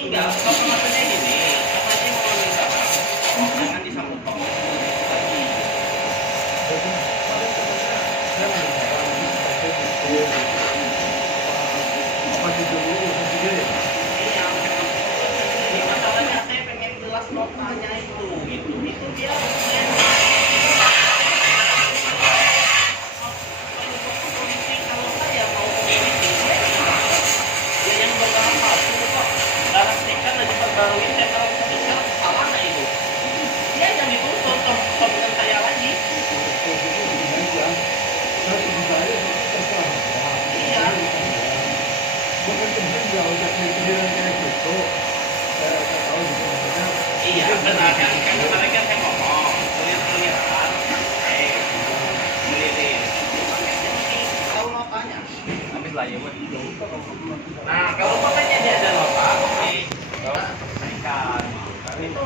Enggak, kalau maksudnya gini, Kakak sih mau minta maaf, jangan disambut tolong lagi. Iya, ini masalahnya saya pengen jelas notanya itu dia polisi kalau saya mau polisi dia yang berbarang palsu kok barang second lagi perbaruin saya taruh satu sel salah nggak itu dia yang dituntut bukan saya lagi iya iya benar kan kemarin kan saya ngomong clear-clearan melirik tahu notanya habis lah ya buat nah kalau makanya dia ada nota oke bawa sampaikan itu